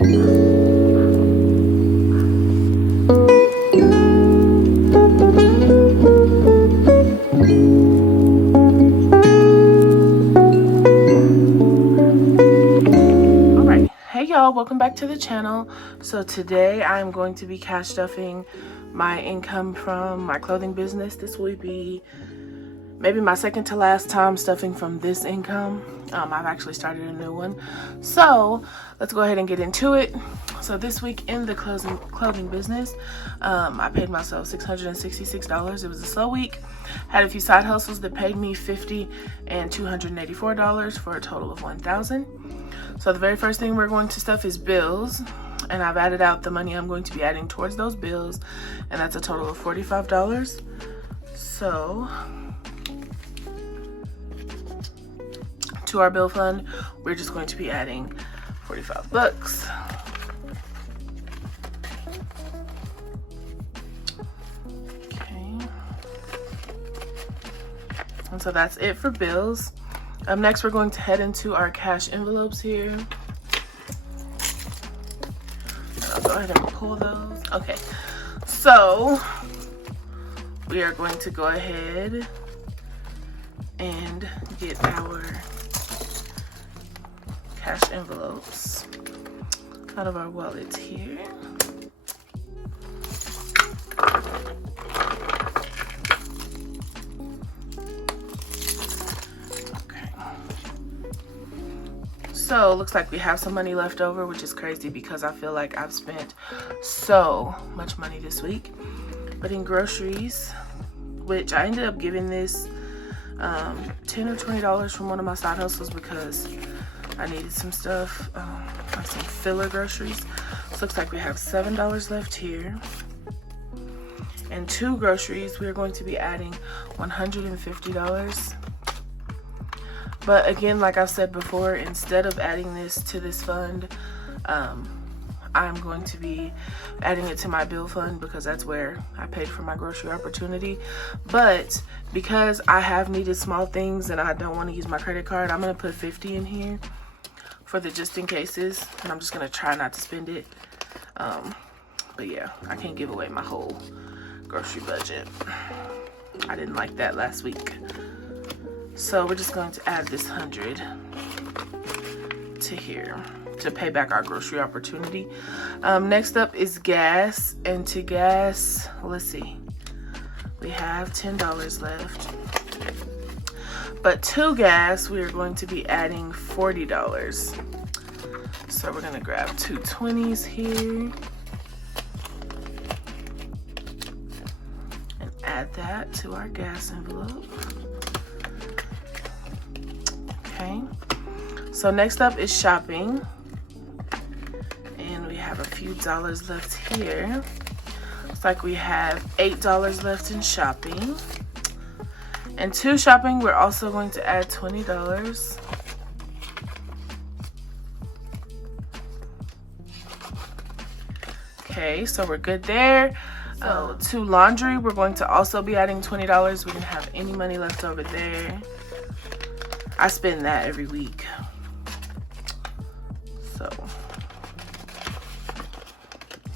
Welcome back to the channel. So today I'm going to be cash stuffing my income from my clothing business. This will be maybe my second to last time stuffing from this income. I've actually started a new one, so let's go ahead and get into it. So this week in the clothing business, I paid myself $666. It was a slow week. Had a few side hustles that paid me $50 and $284 for a total of $1,000. So the very first thing we're going to stuff is bills, and I've added out the money I'm going to be adding towards those bills, and that's a total of $45. So to our bill fund, we're just going to be adding 45 bucks. Okay. And so that's it for bills. Next, we're going to head into our cash envelopes here. I'll go ahead and pull those. Okay, so we are going to go ahead and get our cash envelopes out of our wallets here. So looks like we have some money left over, which is crazy because I feel like I've spent so much money this week. But in groceries, which I ended up giving this $10 or $20 from one of my side hustles because I needed some stuff, like some filler groceries. So looks like we have $7 left here. And two groceries, we're going to be adding $150. But again, like I've said before, instead of adding this to this fund, I'm going to be adding it to my bill fund because that's where I paid for my grocery opportunity. But because I have needed small things and I don't want to use my credit card, I'm going to put $50 in here for the just in cases. And I'm just going to try not to spend it. But yeah, I can't give away my whole grocery budget. I didn't like that last week. So we're just going to add this 100 to here to pay back our grocery opportunity. Next up is gas, and to gas, let's see, we have $10 left. But to gas, we are going to be adding $40. So we're gonna grab two 20s here and add that to our gas envelope. Okay, so next up is shopping, and we have a few dollars left here. Looks like we have $8 left in shopping, and to shopping we're also going to add $20. Okay, so we're good there. So to laundry, we're going to also be adding $20. We didn't have any money left over there. I spend that every week. So,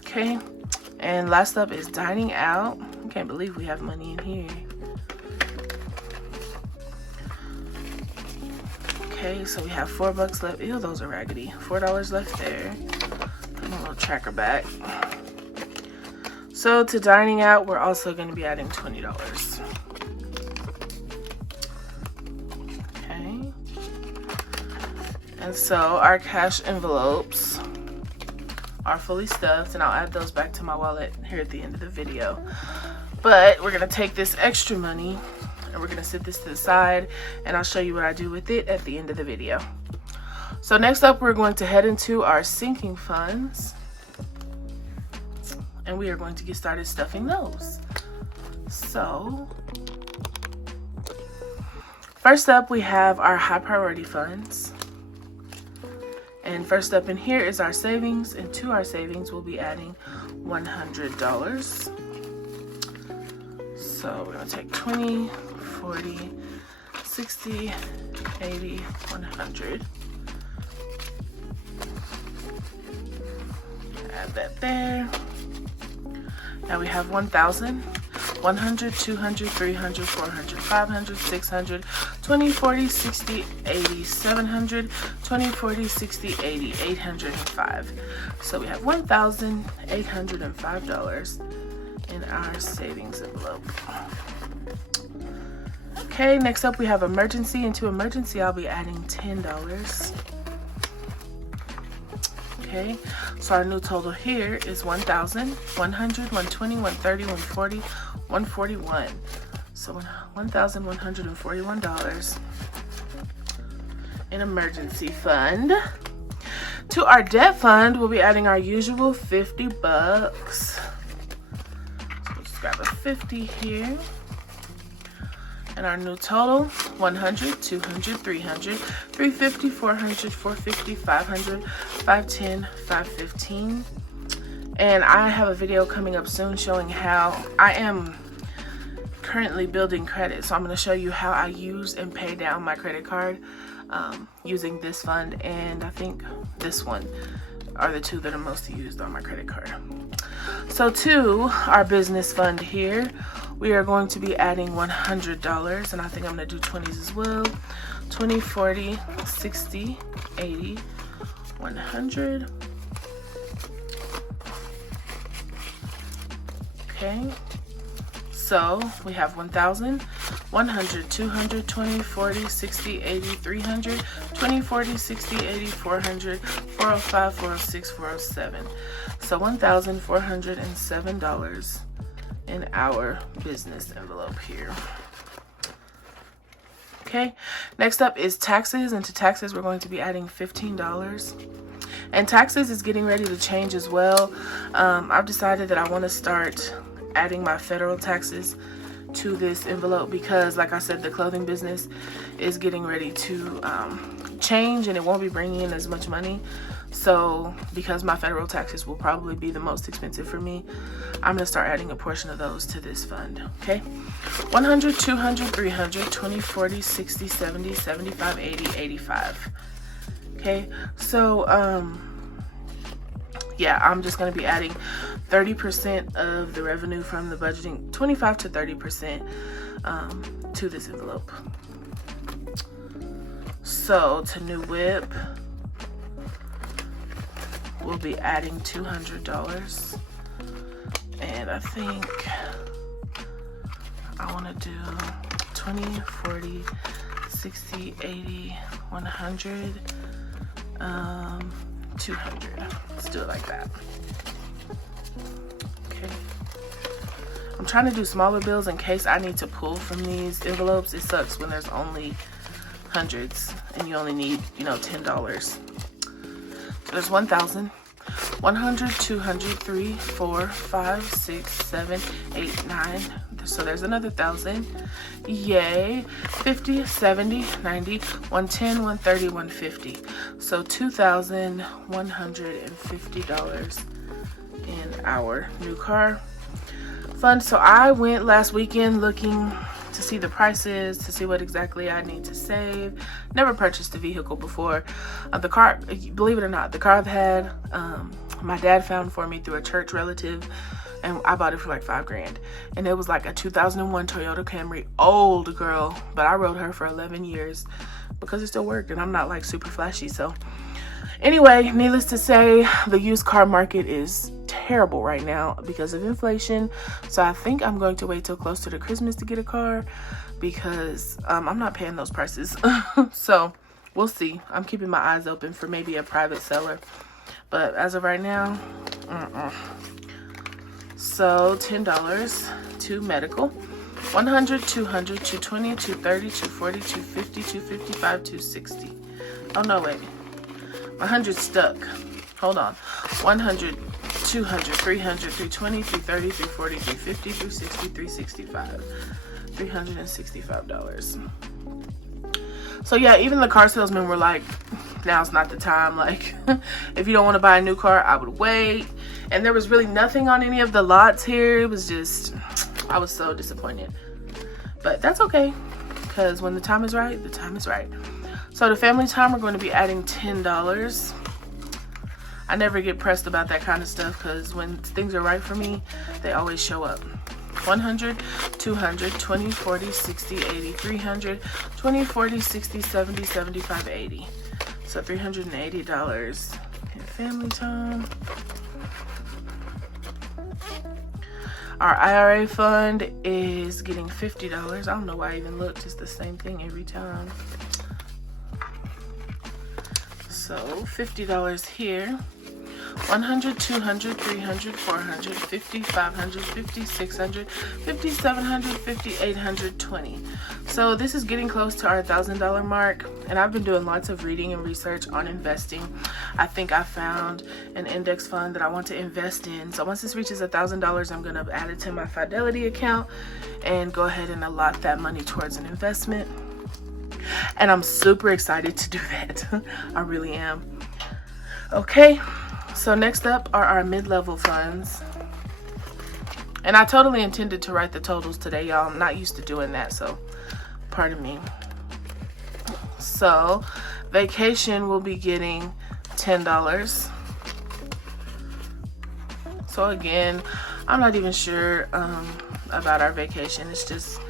okay. And last up is dining out. I can't believe we have money in here. Okay, so we have $4 left. Ew, those are raggedy. $4 left there. Put my little tracker back. So to dining out, we're also going to be adding $20. And so our cash envelopes are fully stuffed, and I'll add those back to my wallet here at the end of the video. But we're gonna take this extra money and we're gonna set this to the side, and I'll show you what I do with it at the end of the video. So next up, we're going to head into our sinking funds, and we are going to get started stuffing those. So first up, we have our high priority funds. And first up in here is our savings, and to our savings we'll be adding $100. So we're gonna take 20, 40, 60, 80, 100. add that there. Now we have 1,000, 100, 200, 300, 400, 500, 600, 20, 40, 60, 80, 700, 20, 40, 60, 80, 805. So we have $1,805 in our savings envelope. Okay, next up we have emergency. Into emergency, I'll be adding $10. Okay, so our new total here is 1,000, 100, 120, 130, 140, 141. So $1,141 in emergency fund. To our debt fund, we'll be adding our usual $50. So we'll just grab a 50 here. And our new total, 100, 200, 300, 350, 400, 450, 500, 510, 515. And I have a video coming up soon showing how I am currently building credit. So I'm going to show you how I use and pay down my credit card using this fund, and I think this one are the two that are most used on my credit card. So to our business fund here, we are going to be adding $100, and I think I'm going to do 20s as well. 20, 40, 60, 80, 100. Okay, so we have 1,000, 100, 200, 20, 40, 60, 80, 300, 20, 40, 60, 80, 400, 405, 406, 407. So $1,407 in our business envelope here. Okay, next up is taxes, and to taxes we're going to be adding $15. And taxes is getting ready to change as well. I've decided that I want to start adding my federal taxes to this envelope because, like I said, the clothing business is getting ready to change, and it won't be bringing in as much money. So because my federal taxes will probably be the most expensive for me, I'm going to start adding a portion of those to this fund. Okay, 100, 200, 300, 20, 40, 60, 70, 75, 80, 85. Okay, so yeah, I'm just going to be adding 30% of the revenue from the budgeting, 25 to 30% to this envelope. So to new whip, we'll be adding $200, and I think I want to do 20, 40, 60, 80, 100, 200. Let's do it like that. Okay, I'm trying to do smaller bills in case I need to pull from these envelopes. It sucks when there's only hundreds and you only need, $10. So there's 1,000, 100, 200, 3, 4, 5, 6, 7, 8, 9. So there's another 1,000. Yay. 50, 70, 90, 110, 130, 150. So $2,150 in our new car fund. So I went last weekend looking to see the prices, to see what exactly I need to save. Never purchased a vehicle before. The car, believe it or not, the car I've had, my dad found for me through a church relative, and I bought it for like $5,000. And it was like a 2001 Toyota Camry, old girl, but I rode her for 11 years because it still worked, and I'm not like super flashy. So anyway, needless to say, the used car market is terrible right now because of inflation. So I think I'm going to wait till closer to Christmas to get a car because I'm not paying those prices. So we'll see. I'm keeping my eyes open for maybe a private seller, but as of right now, So $10 to medical, 100, 200, 220, 230, 240, 250, 255, 260. Oh no, wait, my 100's stuck. Hold on. 100, 200, 300, 320, 330, 340, 350, 360, 365. $365. So yeah, even the car salesmen were like, now's not the time. Like, if you don't want to buy a new car, I would wait. And there was really nothing on any of the lots here. It was just, I was so disappointed. But that's okay, because when the time is right, the time is right. So to family time, we're going to be adding $10. I never get pressed about that kind of stuff because when things are right for me, they always show up. 100, 200, 20, 40, 60, 80, 300, 20, 40, 60, 70, 75, 80. So $380 in family time. Our IRA fund is getting $50. I don't know why I even looked. It's the same thing every time. So $50 here. 100, 200, 300, 400, 50, 500, 50, 600, 50, 700, 50, 820. So this is getting close to our $1,000 mark, and I've been doing lots of reading and research on investing. I think I found an index fund that I want to invest in. So once this reaches $1,000, I'm going to add it to my Fidelity account and go ahead and allot that money towards an investment. And I'm super excited to do that. I really am. Okay. So next up are our mid-level funds. And I totally intended to write the totals today, y'all. I'm not used to doing that, so pardon me. So vacation will be getting $10. So again, I'm not even sure about our vacation. It's just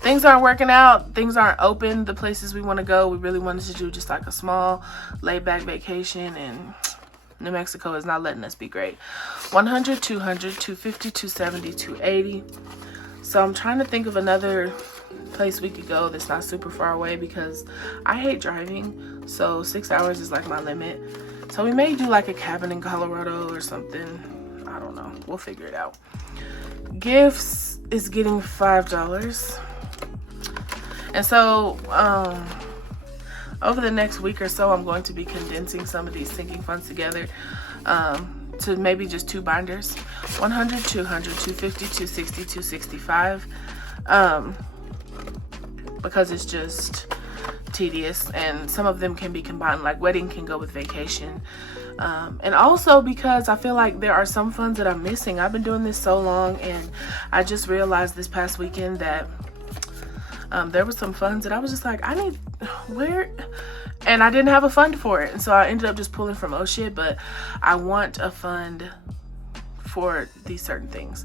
things aren't working out. Things aren't open. The places we want to go, we really wanted to do just like a small laid-back vacation, and New Mexico is not letting us be great. 100, 200, 250, 270, 280. So I'm trying to think of another place we could go that's not super far away because I hate driving. So 6 hours is like my limit. So we may do like a cabin in Colorado or something. I don't know. We'll figure it out. Gifts is getting $5. And so, over the next week or so, I'm going to be condensing some of these sinking funds together to maybe just 2 binders. 100, 200, 250, 260, 265. Because it's just tedious, and some of them can be combined, like wedding can go with vacation. And also because I feel like there are some funds that I'm missing. I've been doing this so long, and I just realized this past weekend that there were some funds that I was just like, I need, where? And I didn't have a fund for it. And so I ended up just pulling from oh shit, but I want a fund for these certain things.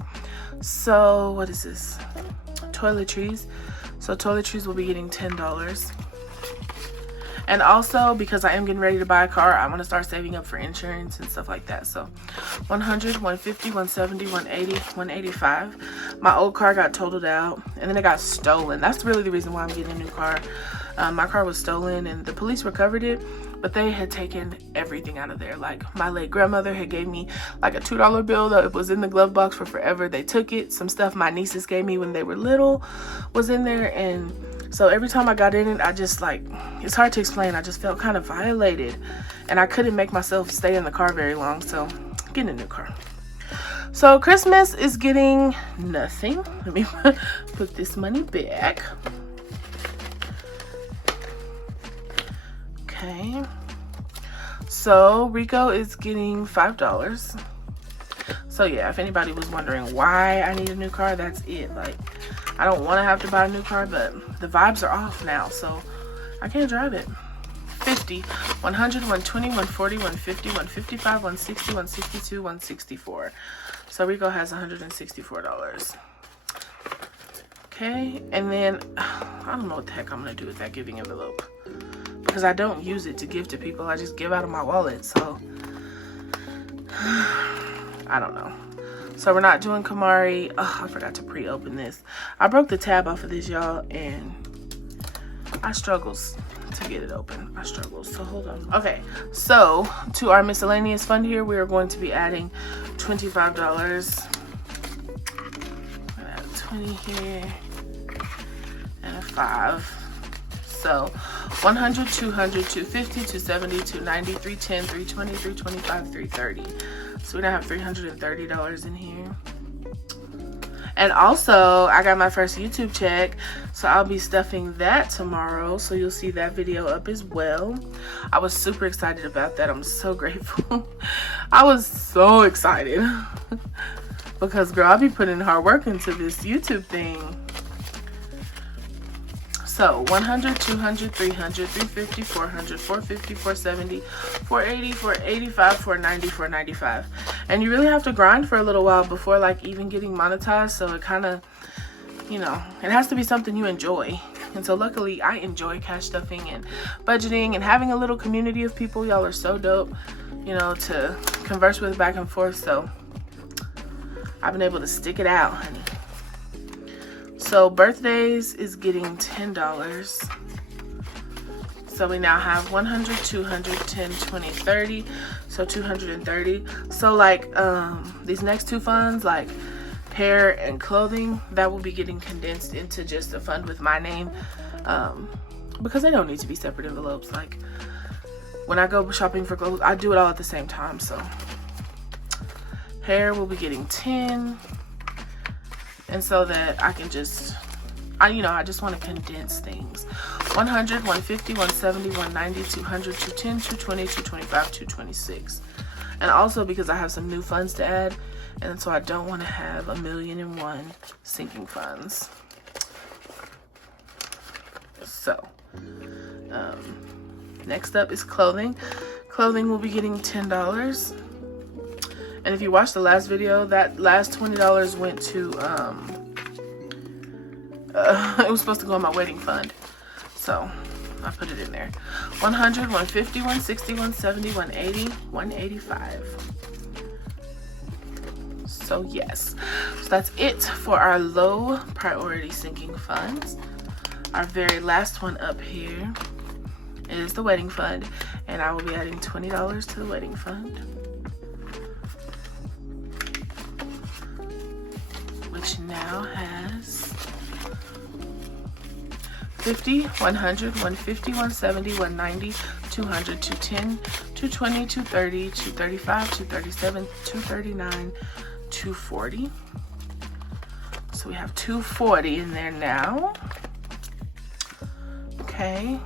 So what is this? Toiletries. So toiletries will be getting $10. And also, because I am getting ready to buy a car, I want to start saving up for insurance and stuff like that. So 100, 150, 170, 180, 185. My old car got totaled out, and then it got stolen. That's really the reason why I'm getting a new car. My car was stolen, and the police recovered it, but they had taken everything out of there. Like, my late grandmother had gave me like a $2 bill that was in the glove box for forever. They took it. Some stuff my nieces gave me when they were little was in there, and so every time I got in it, I just like, it's hard to explain. I just felt kind of violated, and I couldn't make myself stay in the car very long. So getting a new car. So Christmas is getting nothing. Let me put this money back. Okay. So Rico is getting $5. So yeah, if anybody was wondering why I need a new car, that's it. Like, I don't want to have to buy a new car, but the vibes are off now, so I can't drive it. 50, 100, 120, 140, 150, 155, 160, 162, 164. So Rico has $164. Okay, and then I don't know what the heck I'm going to do with that giving envelope, because I don't use it to give to people. I just give out of my wallet, so I don't know. So we're not doing Kamari. Oh, I forgot to pre-open this. I broke the tab off of this, y'all, and I struggles to get it open. I struggle, so hold on. Okay, so to our miscellaneous fund here, we are going to be adding $25. I'm gonna add 20 here and a 5. So 100, 200, 250, 270, 290, 310, 320, 325, 330. So we're gonna have $330 in here. And also, I got my first YouTube check, so I'll be stuffing that tomorrow. So you'll see that video up as well. I was super excited about that. I'm so grateful. I was so excited because, girl, I'll be putting hard work into this YouTube thing. So 100, 200, 300, 350, 400, 450, 470, 480, 485, 490, 495. And you really have to grind for a little while before like even getting monetized. So it kind of, you know, it has to be something you enjoy. And so luckily I enjoy cash stuffing and budgeting and having a little community of people. Y'all are so dope, you know, to converse with back and forth. So I've been able to stick it out, honey. So birthdays is getting $10. So we now have 100, 200, 10, 20, 30. So 230. So like these next two funds, like hair and clothing, that will be getting condensed into just a fund with my name, because they don't need to be separate envelopes. Like when I go shopping for clothes, I do it all at the same time. So hair will be getting 10. And so that I can just, I just want to condense things. 100, 150, 170, 190, 200, 210, 220, 225, 226. And also because I have some new funds to add. And so I don't want to have 1,000,001 sinking funds. So, next up is clothing. Clothing will be getting $10. And if you watched the last video, that last $20 went to, it was supposed to go in my wedding fund. So I put it in there. 100, 150, 160, 170, 180, 185. So yes, so that's it for our low priority sinking funds. Our very last one up here is the wedding fund. And I will be adding $20 to the wedding fund, which now has 50, 100, 150, 170, 190, 200, 210, 220, 230, 235, 237, 239, 240. So we have 240 in there now. Okay.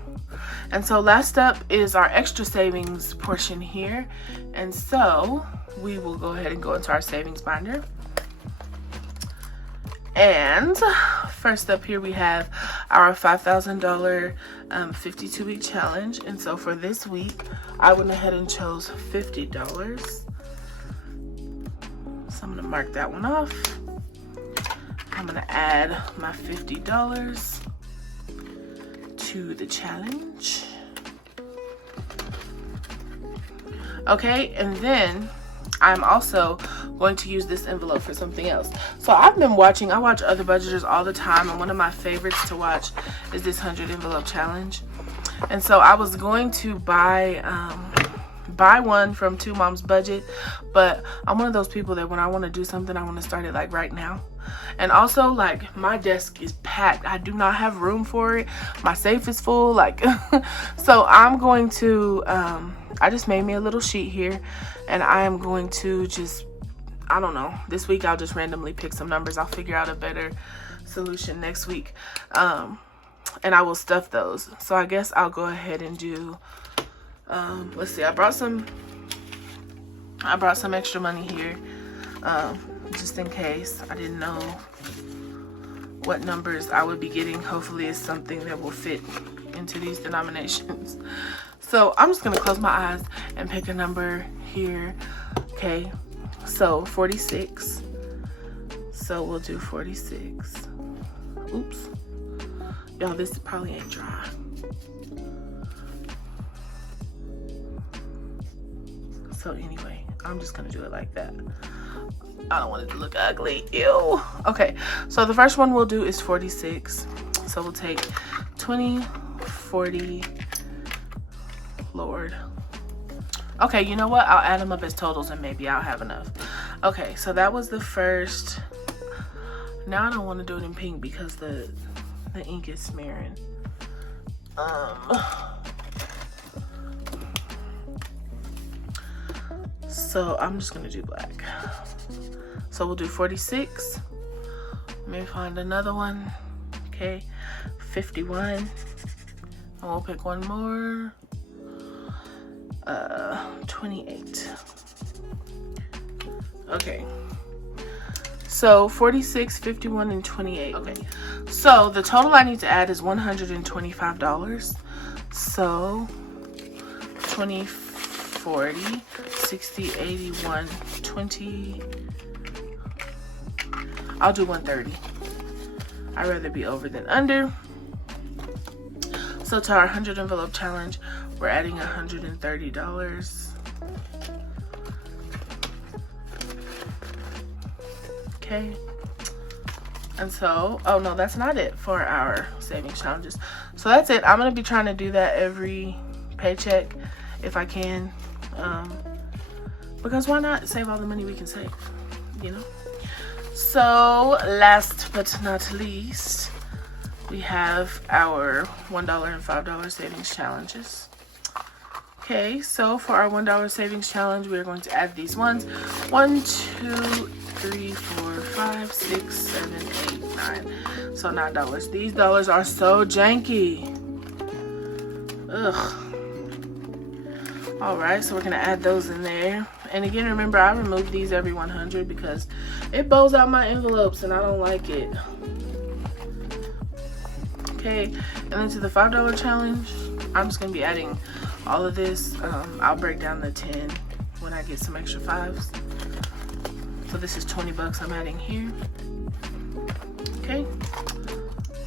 And so last up is our extra savings portion here. And so we will go ahead and go into our savings binder. And first up here we have our $5,000 52-week challenge. And so for this week, I went ahead and chose $50. So I'm gonna mark that one off. I'm gonna add my $50 to the challenge. Okay, and then I'm also going to use this envelope for something else. So I watch other budgeters all the time, and one of my favorites to watch is this 100 envelope challenge. And so I was going to buy one from Two Moms Budget, but I'm one of those people that when I want to do something, I want to start it like right now. And also, like, my desk is packed. I do not have room for it. My safe is full, like so I'm going to I just made me a little sheet here, and I am going to just, I don't know, this week I'll just randomly pick some numbers. I'll figure out a better solution next week, and I will stuff those. So I guess I'll go ahead and do let's see, I brought some extra money here, just in case. I didn't know what numbers I would be getting. Hopefully it's something that will fit into these denominations. So I'm just gonna close my eyes and pick a number here. Okay, so 46. So we'll do 46. Oops, y'all, this probably ain't dry. So anyway, I'm just gonna do it like that. I don't want it to look ugly. Ew. Okay, so the first one we'll do is 46. So we'll take 20, 40. Lord. Okay, you know what? I'll add them up as totals and maybe I'll have enough. Okay, so that was the first. Now I don't want to do it in pink because the ink is smearing. So I'm just gonna do black. So we'll do 46. Let me find another one. Okay, 51. And we'll pick one more. 28. Okay, so 46, 51, and 28. Okay, So the total I need to add is $125. So 20, 40, 60, 80, 120. I'll do 130. I'd rather be over than under. So to our 100 envelope challenge, we're adding $130. Okay. And so, oh no, that's not it for our savings challenges. So that's it. I'm gonna be trying to do that every paycheck if I can, because why not save all the money we can save, you know? So last but not least, we have our $1 and $5 savings challenges. Okay, so for our $1 savings challenge, we're going to add these ones. 1, 2, 3, 4, 5, 6, 7, 8, 9. So $9. These dollars are so janky. Ugh. Alright, so we're gonna add those in there. And again, remember, I remove these every 100 because it bows out my envelopes and I don't like it. Okay, and then to the $5 challenge, I'm just gonna be adding all of this. I'll break down the 10 when I get some extra 5s. So this is 20 bucks I'm adding here. Okay,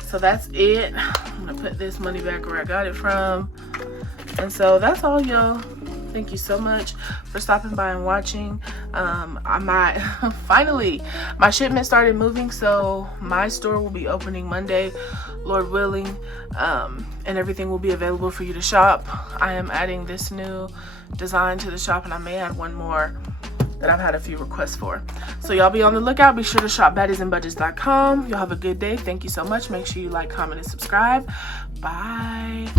so that's it. I'm gonna put this money back where I got it from. And so that's all, y'all. Thank you so much for stopping by and watching. Finally, my shipment started moving, so my store will be opening Monday, Lord willing, and everything will be available for you to shop. I am adding this new design to the shop, and I may add one more that I've had a few requests for. So y'all be on the lookout. Be sure to shop baddiesandbudgets.com. Y'all have a good day. Thank you so much. Make sure you like, comment, and subscribe. Bye.